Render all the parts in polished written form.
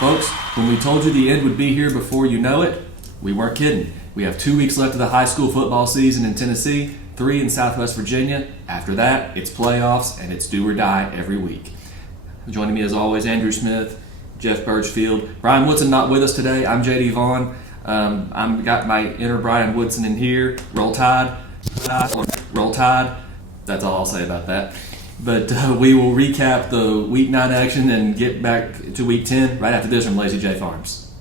Folks, when we told you the end would be here before you know it, we weren't kidding. We have 2 weeks left of the high school football season in Tennessee, 3 in Southwest Virginia. After that, it's playoffs, and it's do or die every week. Joining me as always, Andrew Smith, Jeff Birchfield. Brian Woodson not with us today. I'm J.D. Vaughn. I've got my inner Brian Woodson in here. Roll Tide. Roll Tide. That's all I'll say about that. But we will recap the Week 9 action and get back to Week 10 right after this from Lazy J Farms.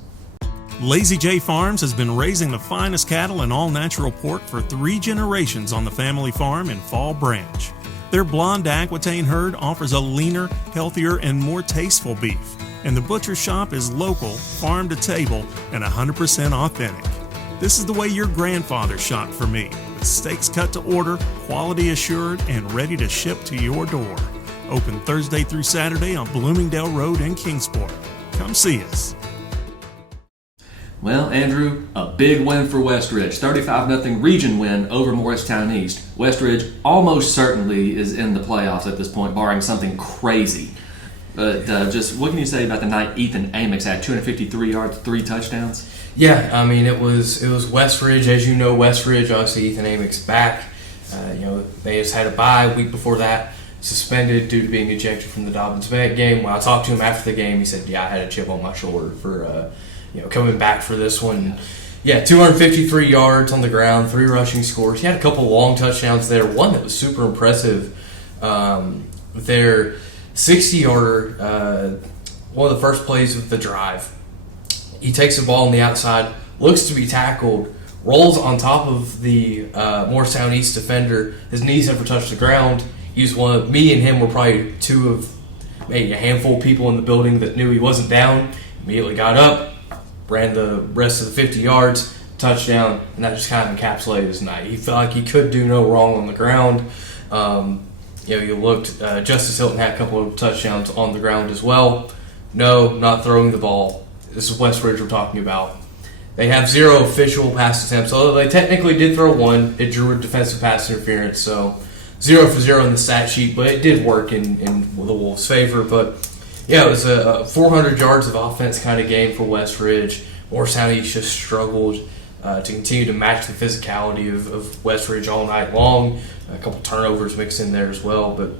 Lazy J Farms has been raising the finest cattle and all-natural pork for 3 generations on the family farm in Fall Branch. Their blonde Aquitaine herd offers a leaner, healthier, and more tasteful beef. And the butcher shop is local, farm to table, and 100% authentic. This is the way your grandfather shopped for me, with steaks cut to order, quality assured, and ready to ship to your door. Open Thursday through Saturday on Bloomingdale Road in Kingsport. Come see us. Well, Andrew, a big win for Westridge. 35-0 region win over Morristown East. Westridge almost certainly is in the playoffs at this point, barring something crazy. But just what can you say about the night Ethan Amick had? 253 yards, 3 touchdowns? Yeah, I mean, it was Westridge. As you know, Westridge, obviously Ethan Amick's back. They just had a bye week before that, suspended due to being ejected from the Dobbins-Beck game. When I talked to him after the game, he said, yeah, I had a chip on my shoulder for coming back for this one. Yeah, 253 yards on the ground, 3 rushing scores. He had a couple long touchdowns there. One that was super impressive. Their 60-yarder, one of the first plays of the drive. He takes the ball on the outside, looks to be tackled, rolls on top of the Morristown East defender. His knees never touched the ground. Me and him were probably 2 of maybe a handful of people in the building that knew he wasn't down. Immediately got up, ran the rest of the 50 yards, touchdown, and that just kind of encapsulated his night. He felt like he could do no wrong on the ground. You looked, Justice Hilton had a couple of touchdowns on the ground as well. No, not throwing the ball. This is Westridge we're talking about. They have 0 official pass attempts, although they technically did throw 1. It drew a defensive pass interference, so 0 for 0 in the stat sheet, but it did work in the Wolves' favor. But yeah, it was a 400 yards of offense kind of game for Westridge. Morristown East just struggled to continue to match the physicality of Westridge all night long. A couple turnovers mixed in there as well. But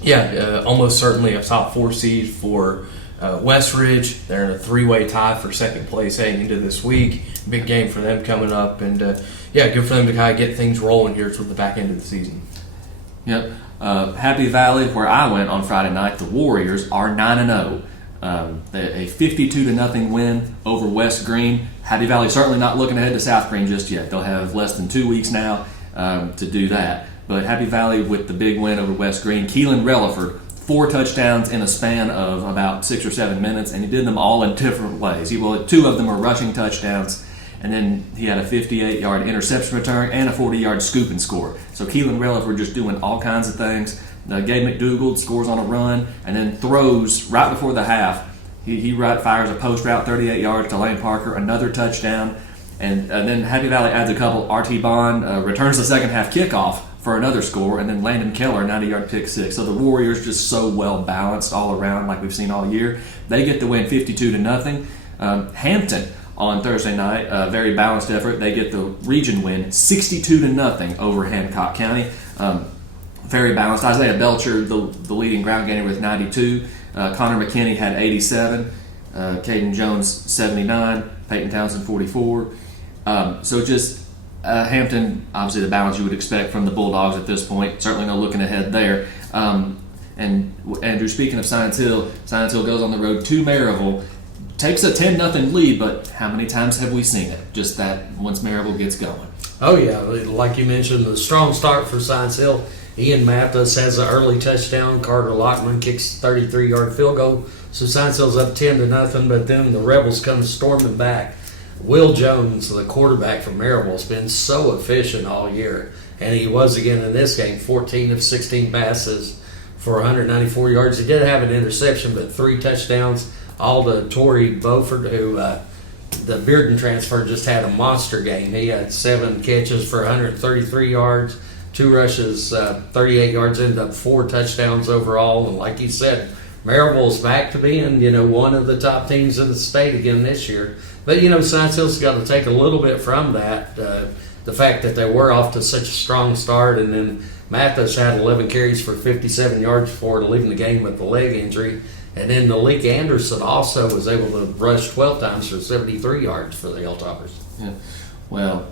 yeah, almost certainly a top 4 seed for Westridge. They're in a 3-way tie for second place heading into this week. Big game for them coming up. And good for them to kind of get things rolling here toward the back end of the season. Yep. Happy Valley, where I went on Friday night, the Warriors are 9-0. A 52-0 win over West Green. Happy Valley certainly not looking ahead to South Green just yet. They'll have less than 2 weeks now to do that. But Happy Valley with the big win over West Green. Keelan Relaford, 4 touchdowns in a span of about 6 or 7 minutes, and he did them all in different ways. 2 of them were rushing touchdowns, and then he had a 58-yard interception return and a 40-yard scoop and score. So Keelan Relaford just doing all kinds of things. Gabe McDougald scores on a run and then throws right before the half. He fires a post route 38 yards to Lane Parker, another touchdown. And then Happy Valley adds a couple. R.T. Bond returns the second half kickoff for another score, and then Landon Keller, 90-yard pick 6. So the Warriors just so well balanced all around like we've seen all year. They get the win 52-0. Hampton on Thursday night, a very balanced effort. They get the region win 62-0 over Hancock County. Very balanced. Isaiah Belcher, the leading ground gainer with 92. Connor McKinney had 87. Caden Jones, 79. Peyton Townsend, 44. So just Hampton, obviously the balance you would expect from the Bulldogs at this point. Certainly no looking ahead there. And Andrew, speaking of Science Hill goes on the road to Maryville. Takes a 10-0 lead, but how many times have we seen it? Just that once Maryville gets going. Oh, yeah. Like you mentioned, the strong start for Science Hill. Ian Mathis has an early touchdown. Carter Lockman kicks a 33-yard field goal. So Science Hill's up 10-0, but then the Rebels come storming back. Will Jones, the quarterback from Maryville, has been so efficient all year. And he was again in this game, 14 of 16 passes for 194 yards. He did have an interception, but 3 touchdowns. All to Torrey Beaufort, who the Bearden transfer just had a monster game. He had 7 catches for 133 yards, 2 rushes, 38 yards, ended up 4 touchdowns overall. And like you said, Maryville's back to being, one of the top teams in the state again this year. But, Science Hill's got to take a little bit from that, the fact that they were off to such a strong start, and then Mathis had 11 carries for 57 yards before leaving the game with the leg injury. And then Malik Anderson also was able to rush 12 times for 73 yards for the Hilltoppers. Yeah. Well,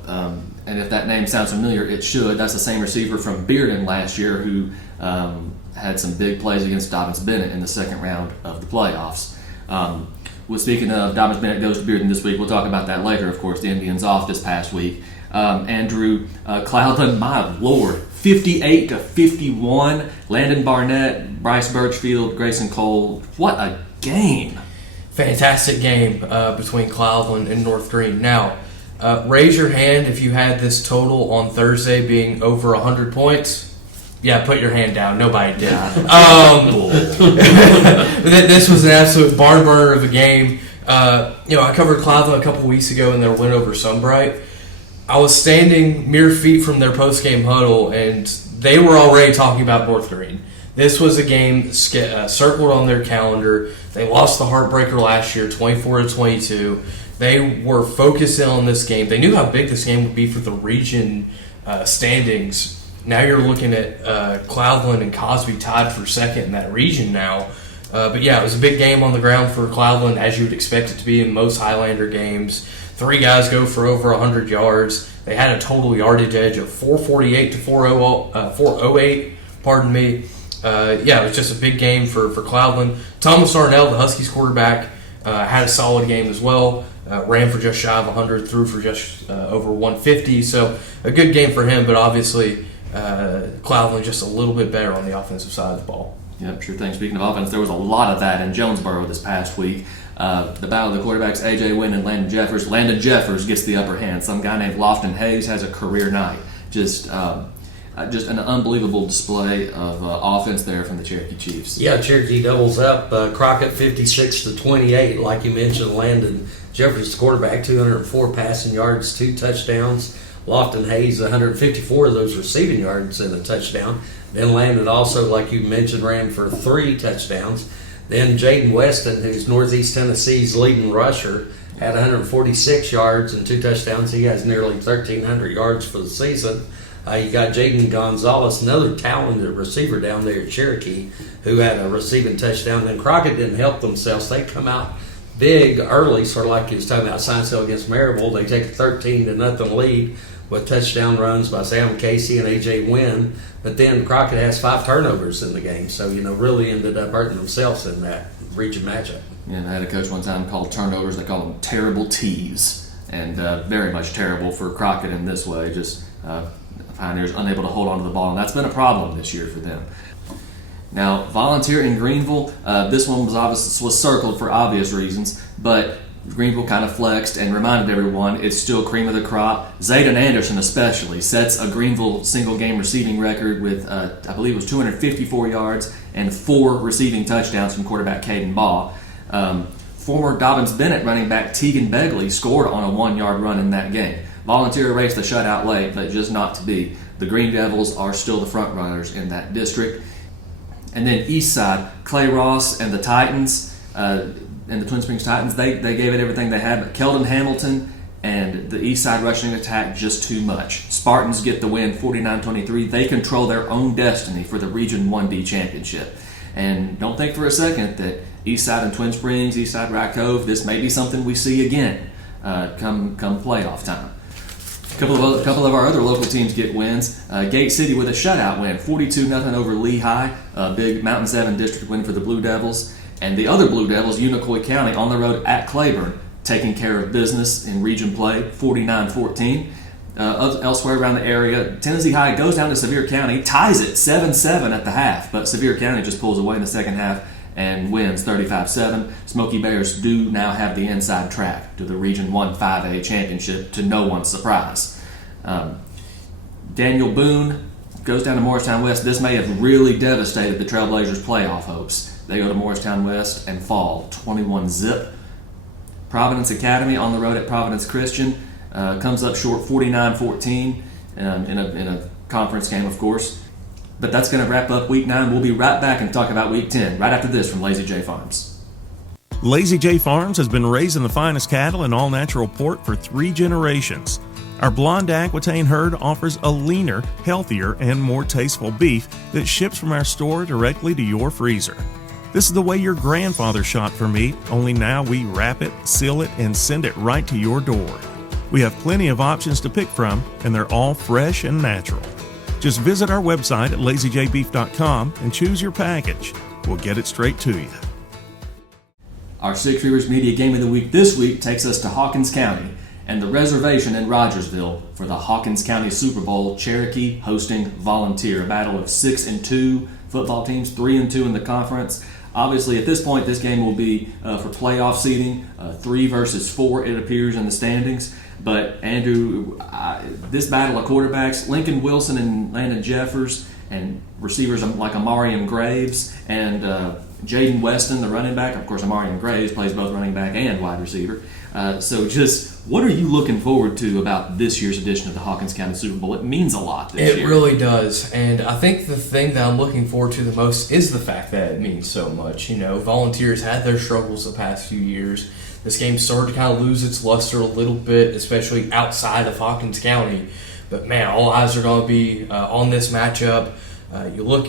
and if that name sounds familiar, it should. That's the same receiver from Bearden last year who had some big plays against Dobbins-Bennett in the second round of the playoffs. Well, speaking of Dobbins-Bennett goes to Bearden this week, we'll talk about that later, of course. The Indians off this past week. Andrew Cloudland, my Lord, 58-51. Landon Barnett, Bryce Birchfield, Grayson Cole. What a game. Fantastic game between Cloudland and North Green. Now, raise your hand if you had this total on Thursday being over 100 points. Yeah, put your hand down. Nobody did. This was an absolute barn burner of a game. I covered Cloudland a couple weeks ago in their win over Sunbright. I was standing mere feet from their post-game huddle, and they were already talking about North Green. This was a game circled on their calendar. They lost the heartbreaker last year, 24-22. They were focusing on this game. They knew how big this game would be for the region standings. Now you're looking at Cloudland and Cosby tied for second in that region now. But yeah, it was a big game on the ground for Cloudland, as you would expect it to be in most Highlander games. 3 guys go for over 100 yards. They had a total yardage edge of 448 to 408. Pardon me. It was just a big game for Cloudland. Thomas Arnell, the Huskies quarterback, had a solid game as well. Ran for just shy of 100, threw for just over 150. So a good game for him, but obviously Cloudland just a little bit better on the offensive side of the ball. Yep, sure thing. Speaking of offense, there was a lot of that in Jonesboro this past week. The battle of the quarterbacks, A.J. Wynn and Landon Jeffers. Landon Jeffers gets the upper hand. Some guy named Lofton Hayes has a career night. Just an unbelievable display of offense there from the Cherokee Chiefs. Yeah, Cherokee doubles up. Crockett 56-28. Like you mentioned, Landon Jeffers, the quarterback, 204 passing yards, 2 touchdowns. Lofton Hayes, 154 of those receiving yards and a touchdown. Then Landon also, like you mentioned, ran for 3 touchdowns. Then Jaden Weston, who's Northeast Tennessee's leading rusher, had 146 yards and 2 touchdowns. He has nearly 1,300 yards for the season. You got Jaden Gonzalez, another talented receiver down there at Cherokee, who had a receiving touchdown. Then Crockett didn't help themselves. They come out big early, sort of like he was talking about Science Hill against Maryville. They take a 13-0 lead with touchdown runs by Sam Casey and A.J. Wynn. But then Crockett has 5 turnovers in the game, so, really ended up hurting themselves in that region matchup. Yeah, I had a coach one time called turnovers, they call them terrible tees, and very much terrible for Crockett in this way, just Pioneers unable to hold on to the ball, and that's been a problem this year for them. Now, Volunteer in Greenville, this one was circled for obvious reasons, but Greenville kind of flexed and reminded everyone it's still cream of the crop. Zayden Anderson especially sets a Greenville single-game receiving record with, I believe it was 254 yards and 4 receiving touchdowns from quarterback Caden Baugh. Former Dobbins-Bennett running back Tegan Begley scored on a 1-yard run in that game. Volunteer erased the shutout late, but just not to be. The Green Devils are still the front runners in that district. And then East Side, Clay Ross and the Titans, and the Twin Springs Titans, they gave it everything they had, but Keldon Hamilton and the East Side rushing attack just too much. Spartans get the win 49-23. They control their own destiny for the Region 1B championship. And don't think for a second that East Side and Twin Springs, East Side Rock Cove, this may be something we see again come playoff time. A couple of our other local teams get wins. Gate City with a shutout win, 42-0 over Lehigh, a big Mountain 7 district win for the Blue Devils. And the other Blue Devils, Unicoi County, on the road at Claiborne, taking care of business in region play, 49-14. Elsewhere around the area, Tennessee High goes down to Sevier County, ties it 7-7 at the half, but Sevier County just pulls away in the second half and wins 35-7. Smoky Bears do now have the inside track to the Region 1 5A championship, to no one's surprise. Daniel Boone goes down to Morristown West. This may have really devastated the Trailblazers' playoff hopes. They go to Morristown West and fall 21-0. Providence Academy on the road at Providence Christian comes up short 49-14 in a conference game, of course. But that's going to wrap up Week 9. We'll be right back and talk about Week 10 right after this from Lazy J Farms. Lazy J Farms has been raising the finest cattle in all-natural pork for 3 generations. Our blonde Aquitaine herd offers a leaner, healthier, and more tasteful beef that ships from our store directly to your freezer. This is the way your grandfather shot for meat, only now we wrap it, seal it, and send it right to your door. We have plenty of options to pick from, and they're all fresh and natural. Just visit our website at lazyjbeef.com and choose your package. We'll get it straight to you. Our Six Rivers Media Game of the Week this week takes us to Hawkins County and the reservation in Rogersville for the Hawkins County Super Bowl, Cherokee hosting Volunteer, a battle of 6-2 football teams, 3-2 in the conference. Obviously, at this point, this game will be for playoff seeding, 3 versus 4, it appears, in the standings. But, Andrew, this battle of quarterbacks, Lincoln Wilson and Landon Jeffers, and receivers like Amarian Graves and Jaden Weston, the running back. Of course, Amarian Graves plays both running back and wide receiver. So just what are you looking forward to about this year's edition of the Hawkins County Super Bowl? It means a lot this year. It really does. And I think the thing that I'm looking forward to the most is the fact that it means so much. You know, Volunteers had their struggles the past few years. This game started to kind of lose its luster a little bit, especially outside of Hawkins County. But, man, all eyes are going to be on this matchup. You look,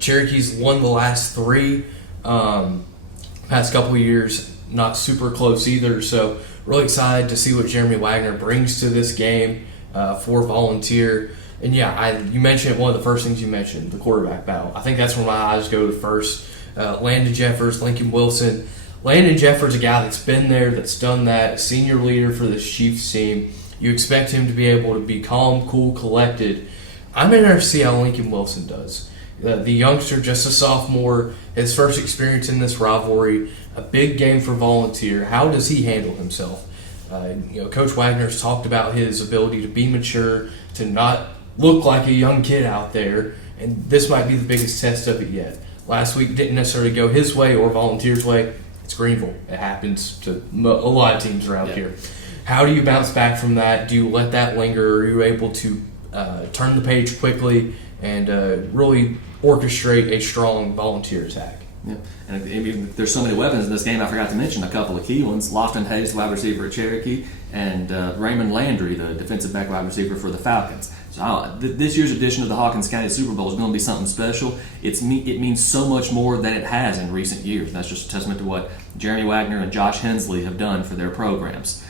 Cherokee's won the last 3. Past couple of years, not super close either. So, really excited to see what Jeremy Wagner brings to this game for Volunteer. And, yeah, you mentioned one of the first things you mentioned, the quarterback battle. I think that's where my eyes go to first. Landon Jeffers, Lincoln Wilson. Landon Jeffers, a guy that's been there, that's done that, senior leader for this Chiefs team. You expect him to be able to be calm, cool, collected. I'm interested to see how Lincoln Wilson does. The youngster, just a sophomore, his first experience in this rivalry, a big game for Volunteer. How does he handle himself? Coach Wagner's talked about his ability to be mature, to not look like a young kid out there, and this might be the biggest test of it yet. Last week didn't necessarily go his way or Volunteer's way. It's Greenville. It happens to a lot of teams around here. How do you bounce back from that? Do you let that linger? Or are you able to turn the page quickly and really orchestrate a strong Volunteer attack? Yeah, and there's so many weapons in this game. I forgot to mention a couple of key ones. Lofton Hayes, wide receiver at Cherokee, and Raymond Landry, the defensive back wide receiver for the Falcons. So this year's edition of the Hawkins County Super Bowl is going to be something special. It means so much more than it has in recent years. That's just a testament to what Jeremy Wagner and Josh Hensley have done for their programs.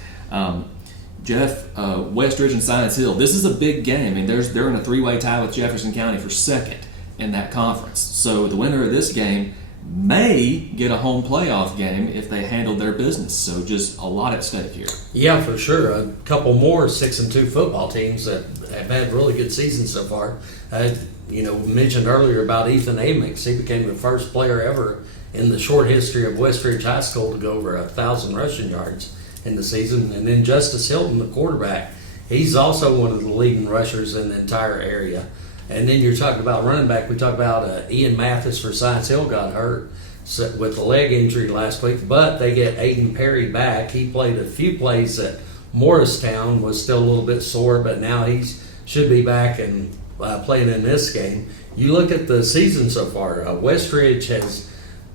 Jeff, Westridge and Science Hill. This is a big game. I mean, they're in a 3-way tie with Jefferson County for second in that conference. So the winner of this game may get a home playoff game if they handle their business. So just a lot at stake here. Yeah, for sure. A couple more 6-2 football teams that have had really good seasons so far. Mentioned earlier about Ethan Amix. He became the first player ever in the short history of Westridge High School to go over 1,000 rushing yards in the season. And then Justice Hilton, the quarterback, he's also one of the leading rushers in the entire area. And then you're talking about running back. We talked about Ian Mathis for Science Hill got hurt with a leg injury last week, but they get Aiden Perry back. He played a few plays at Morristown, was still a little bit sore, but now he should be back and playing in this game. You look at the season so far. Westridge has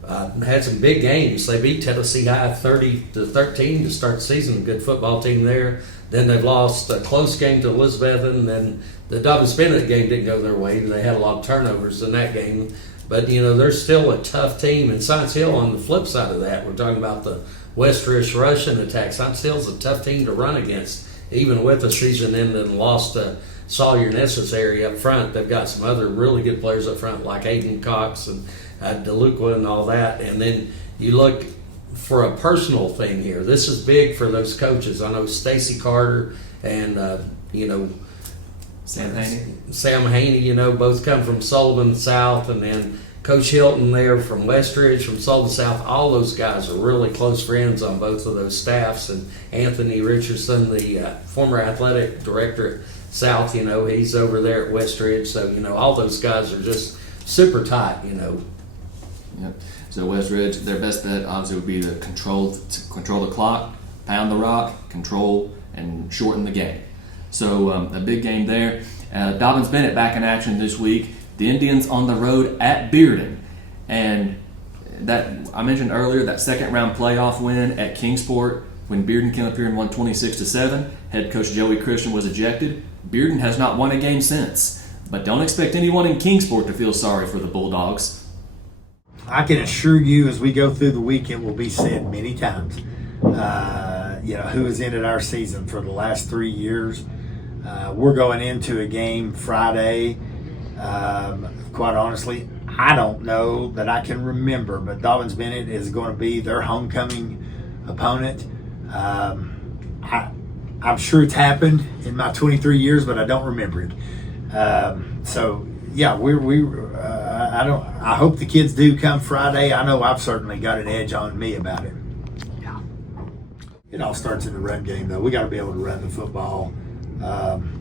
had some big games. They beat Tennessee High 30-13 to start the season. A good football team there. Then they've lost a close game to Elizabethton, and then the Dobbins-Bennett game didn't go their way. They had a lot of turnovers in that game. But, they're still a tough team. And Science Hill, on the flip side of that, we're talking about the Westridge Russian attack. Science Hill's a tough team to run against, even with the season ending and lost to Sawyer Necessary up front. They've got some other really good players up front, like Aiden Cox and DeLuca and all that. And then you look for a personal thing here. This is big for those coaches. I know Stacy Carter and, Sam Haney, both come from Sullivan South, and then Coach Hilton there from Westridge, from Sullivan South. All those guys are really close friends on both of those staffs. And Anthony Richardson, the former athletic director at South, he's over there at Westridge. So, all those guys are just super tight, Yep. So Westridge, their best bet obviously would be to control the clock, pound the rock, control, and shorten the game. So a big game there. Dobbins-Bennett back in action this week. The Indians on the road at Bearden. And that I mentioned earlier, that second round playoff win at Kingsport when Bearden came up here and won 26-7. Head coach Joey Christian was ejected. Bearden has not won a game since. But don't expect anyone in Kingsport to feel sorry for the Bulldogs. I can assure you, as we go through the week, it will be said many times. Who has ended our season for the last 3 years? We're going into a game Friday. Quite honestly, I don't know that I can remember, but Dobbins Bennett is going to be their homecoming opponent. I'm sure it's happened in my 23 years, but I don't remember it. I hope the kids do come Friday. I know I've certainly got an edge on me about it. Yeah. It all starts in the run game, though. We got to be able to run the football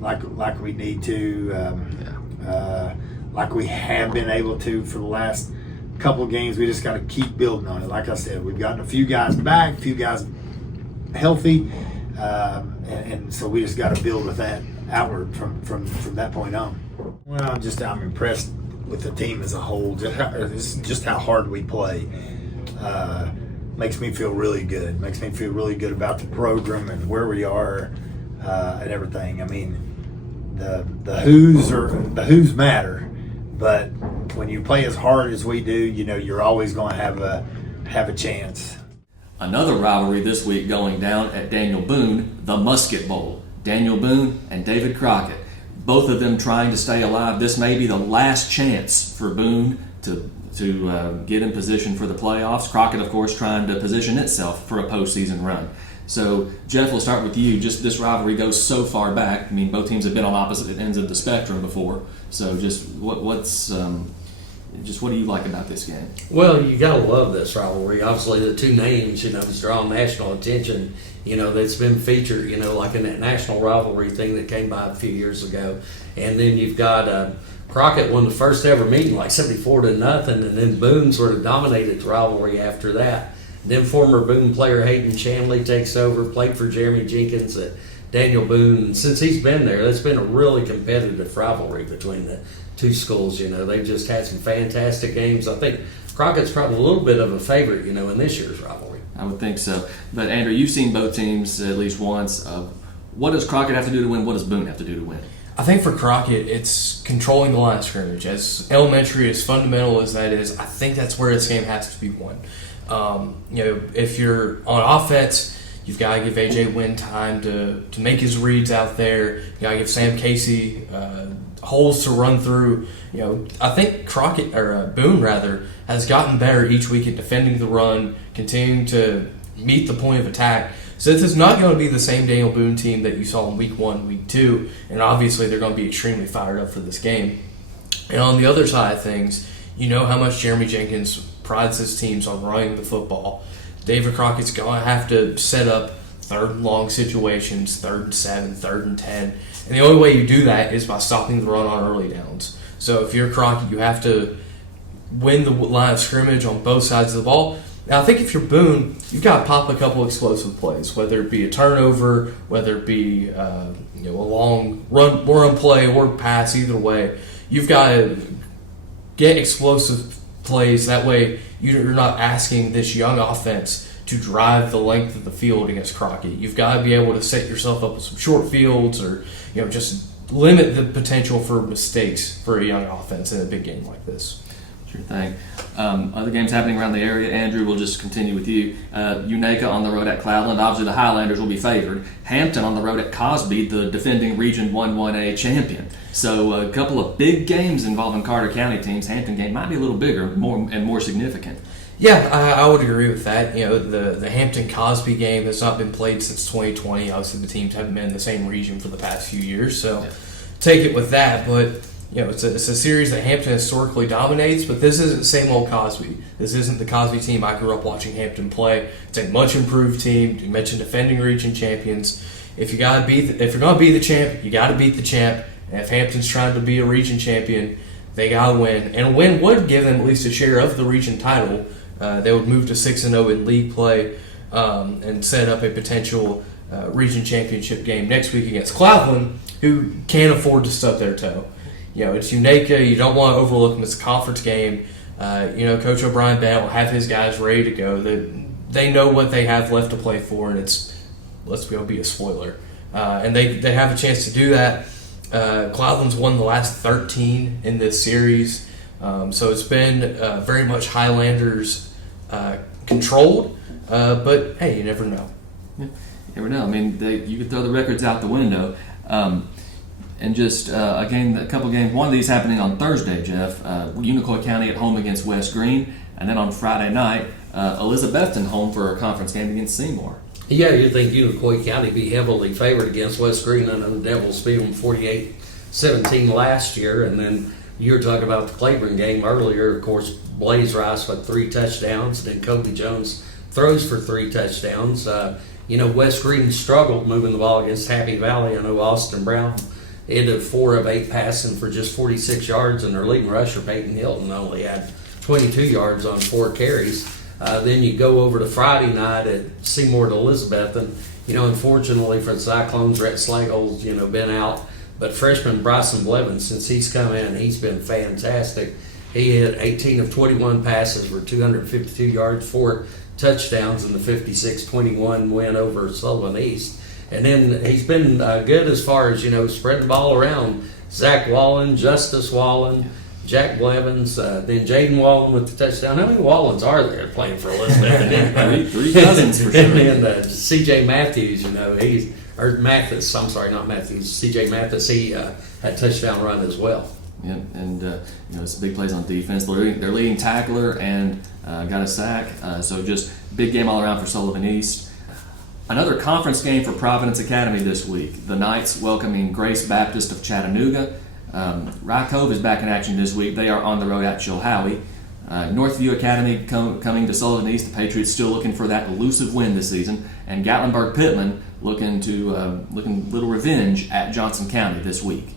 like we need to, like we have been able to for the last couple of games. We just got to keep building on it. Like I said, we've gotten a few guys back, a few guys healthy, and so we just got to build with that outward from that point on. Well, I'm impressed with the team as a whole. Just how hard we play makes me feel really good. Makes me feel really good about the program and where we are and everything. I mean, the who's matter, but when you play as hard as we do, you're always going to have a chance. Another rivalry this week going down at Daniel Boone, the Musket Bowl. Daniel Boone and David Crockett, both of them trying to stay alive. This may be the last chance for Boone to get in position for the playoffs. Crockett, of course, trying to position itself for a postseason run. So, Jeff, we'll start with you. Just this rivalry goes so far back. I mean, both teams have been on opposite ends of the spectrum before. So, just what do you like about this game? Well, you gotta love this rivalry. Obviously, the two names, has drawn national attention. That's been featured, like in that national rivalry thing that came by a few years ago. And then you've got Crockett won the first ever meeting, like 74-0, and then Boone sort of dominated the rivalry after that. Then former Boone player Hayden Shanley takes over, played for Jeremy Jenkins at Daniel Boone. And since he's been there, that's been a really competitive rivalry between the two schools. They've just had some fantastic games. I think Crockett's probably a little bit of a favorite, in this year's rivalry. I would think so. But, Andrew, you've seen both teams at least once. What does Crockett have to do to win? What does Boone have to do to win? I think for Crockett, it's controlling the line of scrimmage. As elementary, as fundamental as that is, I think that's where this game has to be won. If you're on offense, you've got to give A.J. Wynn time to make his reads out there. You got to give Sam Casey holes to run through. I think Boone has gotten better each week at defending the run, continuing to meet the point of attack. So this is not going to be the same Daniel Boone team that you saw in week 1, week 2, and obviously they're going to be extremely fired up for this game. And on the other side of things, how much Jeremy Jenkins prides his teams on running the football. David Crockett's going to have to set up third and long situations, 3rd and 7, 3rd and 10. And the only way you do that is by stopping the run on early downs. So if you're Crockett, you have to win the line of scrimmage on both sides of the ball. Now, I think if you're Boone, you've got to pop a couple explosive plays, whether it be a turnover, whether it be a long run play or pass, either way. You've got to get explosive plays. That way you're not asking this young offense to drive the length of the field against Crockett. You've got to be able to set yourself up with some short fields or just limit the potential for mistakes for a young offense in a big game like this. Sure thing. Other games happening around the area. Andrew, we'll just continue with you. Unaka on the road at Cloudland. Obviously, the Highlanders will be favored. Hampton on the road at Cosby, the defending Region 1-1A champion. So a couple of big games involving Carter County teams. Hampton game might be a little bigger, more significant. Yeah, I would agree with that. The Hampton-Cosby game has not been played since 2020. Obviously, the teams haven't been in the same region for the past few years, so take it with that. But it's a series that Hampton historically dominates, but this isn't the same old Cosby. This isn't the Cosby team I grew up watching Hampton play. It's a much improved team. You mentioned defending region champions. If you're going to be the champ, you got to beat the champ. And if Hampton's trying to be a region champion, they got to win. And a win would give them at least a share of the region title. They would move to 6-0 in league play and set up a potential region championship game next week against Cloudland, who can't afford to stub their toe. it's Unaka. You don't want to overlook them. It's a conference game. Coach O'Brien Bennett will have his guys ready to go. They know what they have left to play for, and let's be a spoiler. And they have a chance to do that. Cloudland's won the last 13 in this series, so it's been very much Highlanders controlled. But hey, you never know. Yeah, you never know. I mean, you could throw the records out the window. And just a couple games. One of these happening on Thursday, Jeff. Unicoi County at home against West Green, and then on Friday night, Elizabethton home for a conference game against Seymour. Yeah, you'd think Unicoi County be heavily favored against West Green, and the Devils beat them 48-17 last year. And then you were talking about the Claiborne game earlier. Of course, Blaze Rice with 3 touchdowns, and then Kobe Jones throws for 3 touchdowns. West Green struggled moving the ball against Happy Valley. I know Austin Brown ended 4 of 8 passing for just 46 yards, and their leading rusher, Peyton Hilton, only had 22 yards on 4 carries. Then you go over to Friday night at Seymour to Elizabethton. Unfortunately for the Cyclones, Rhett Slagle's, been out. But freshman Bryson Blevins, since he's come in, he's been fantastic. He had 18 of 21 passes for 252 yards, 4 touchdowns in the 56-21 win over Sullivan East. And then he's been good as far as, spreading the ball around. Zach Wallen, Justice Wallen, Jack Blevins, then Jaden Wallen with the touchdown. How many Wallens are there playing for Elizabeth? 3 cousins for sure. And then C.J. Matthews, C.J. Mathis, he had a touchdown run as well. Yeah, and it's big plays on defense. They're leading tackler and got a sack. So just big game all around for Sullivan East. Another conference game for Providence Academy this week. The Knights welcoming Grace Baptist of Chattanooga. Rye Cove is back in action this week. They are on the road at Chilhowie. Northview Academy coming to Sullivan East. The Patriots still looking for that elusive win this season. And Gatlinburg Pittman looking little revenge at Johnson County this week.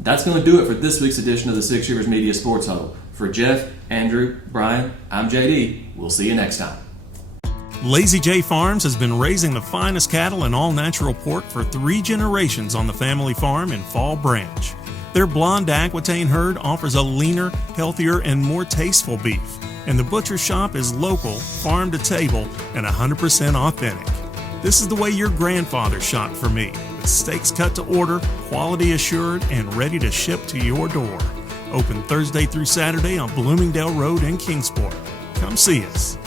That's going to do it for this week's edition of the Six Rivers Media Sports Huddle. For Jeff, Andrew, Brian, I'm JD. We'll see you next time. Lazy J Farms has been raising the finest cattle and all-natural pork for 3 generations on the family farm in Fall Branch. Their blonde Aquitaine herd offers a leaner, healthier, and more tasteful beef. And the butcher shop is local, farm to table, and 100% authentic. This is the way your grandfather shopped for me, with steaks cut to order, quality assured, and ready to ship to your door. Open Thursday through Saturday on Bloomingdale Road in Kingsport. Come see us.